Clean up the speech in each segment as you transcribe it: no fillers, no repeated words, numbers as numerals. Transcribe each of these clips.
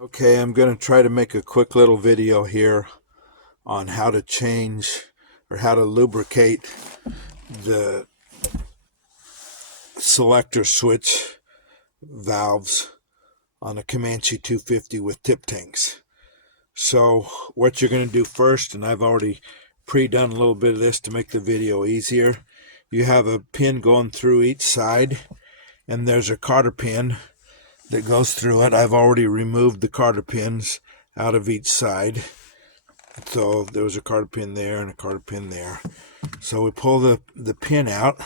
Okay, I'm going to try to make a quick little video here on how to change or how to lubricate the selector switch valves on a Comanche 250 with tip tanks. So what you're going to do first, and I've already pre-done a little bit of this to make the video easier, you have a pin going through each side, and there's a cotter pin that goes through it. I've already removed the cotter pins out of each side. So there was a cotter pin there and a cotter pin there. So we pull the pin out.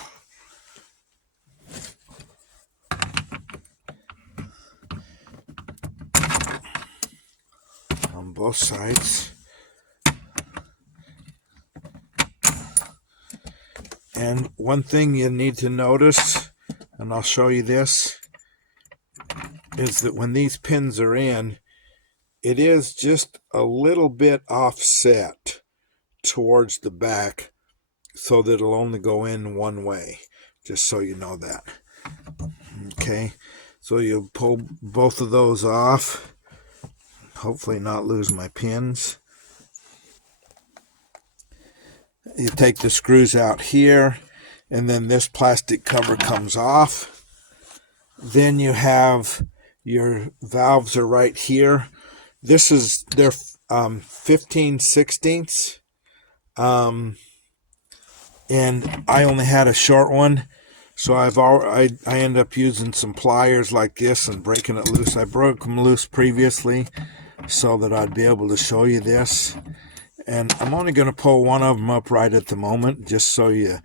On both sides. And one thing you need to notice, and I'll show you this, is that when these pins are in, it is just a little bit offset towards the back so that it'll only go in one way, just so you know that. Okay, so you'll pull both of those off, hopefully not lose my pins. You take the screws out here, and then this plastic cover comes off. Then you have your valves are right here. This is their 15/16, and I only had a short one, so I end up using some pliers like this and breaking it loose. I broke them loose previously so that I'd be able to show you this, and I'm only going to pull one of them up right at the moment just so you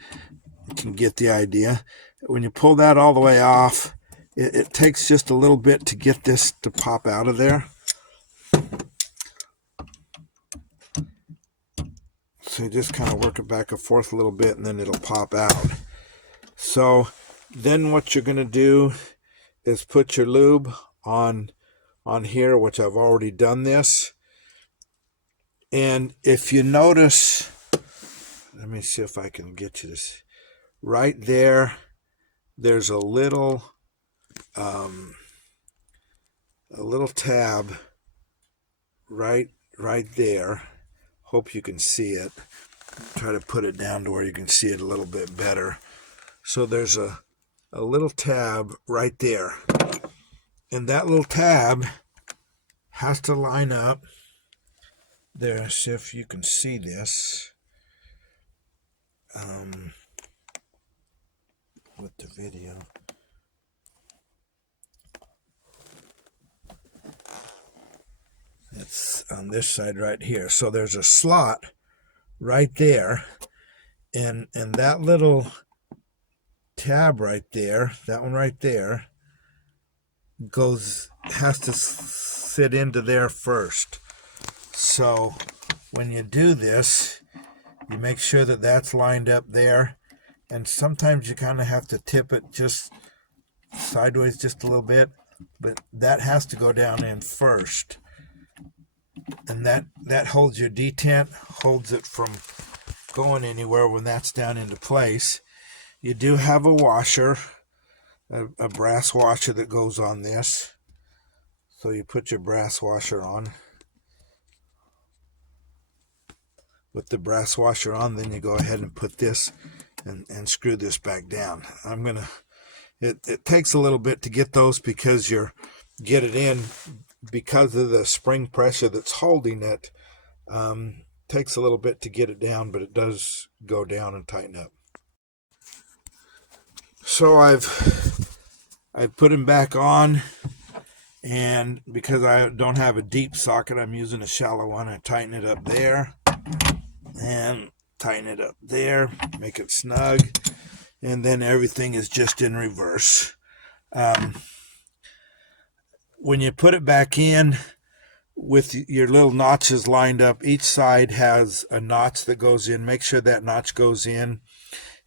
can get the idea. When you pull that all the way off, it takes just a little bit to get this to pop out of there. So you just kind of work it back and forth a little bit, and then it'll pop out. So then what you're going to do is put your lube on here, which I've already done this. And if you notice, let me see if I can get you this. Right there, there's a little tab right there. Hope you can see it. Try to put it down to where you can see it a little bit better. So there's a little tab right there, and that little tab has to line up there. See if you can see this with the video. It's on this side right here. So there's a slot right there, and that little tab right there, that one right there, has to sit into there first. So when you do this, you make sure that that's lined up there, and sometimes you kind of have to tip it just sideways just a little bit, but that has to go down in first. And that holds your detent, holds it from going anywhere when that's down into place. You do have a washer, a brass washer that goes on this. So you put your brass washer on. With the brass washer on, then you go ahead and put this and screw this back down. It takes a little bit to get those because get it in because of the spring pressure that's holding it. Takes a little bit to get it down, but it does go down and tighten up. So I've put him back on, and because I don't have a deep socket, I'm using a shallow one. I tighten it up there and tighten it up there, make it snug, and then everything is just in reverse. When you put it back in with your little notches lined up, each side has a notch that goes in. Make sure that notch goes in.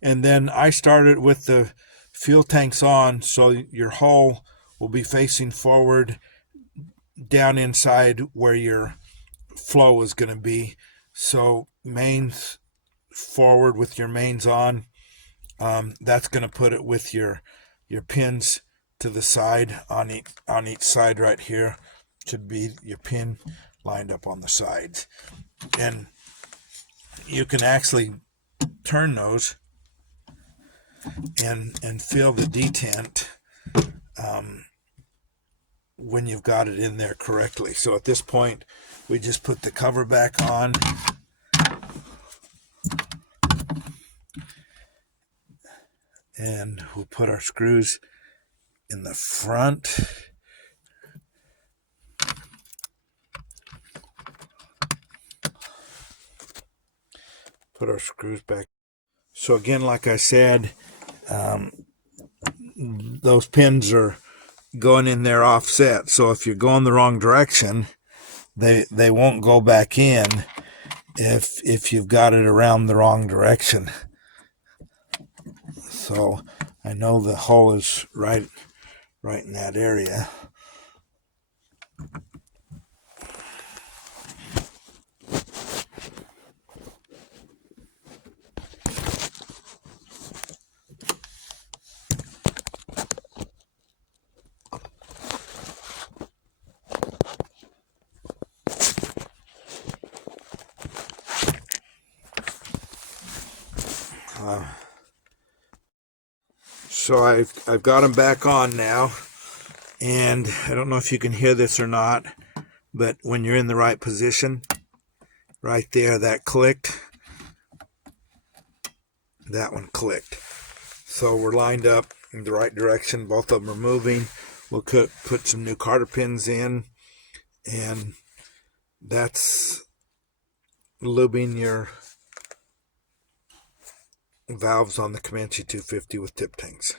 And then I started with the fuel tanks on, so your hole will be facing forward down inside where your flow is going to be. So mains forward with your mains on. That's going to put it with your pins to the side on each side right here. should be your pin lined up on the sides. And you can actually turn those and feel the detent when you've got it in there correctly. So at this point, we just put the cover back on. And we'll put our screws in the front. Put our screws back. So again, like I said, those pins are going in there offset. So if you're going the wrong direction, they won't go back in if you've got it around the wrong direction. So I know the hole is right in that area. So I've got them back on now, and I don't know if you can hear this or not, but when you're in the right position, right there, that clicked. That one clicked. So we're lined up in the right direction. Both of them are moving. We'll put some new Carter pins in, and that's lubing your valves on the Comanche 250 with tip tanks.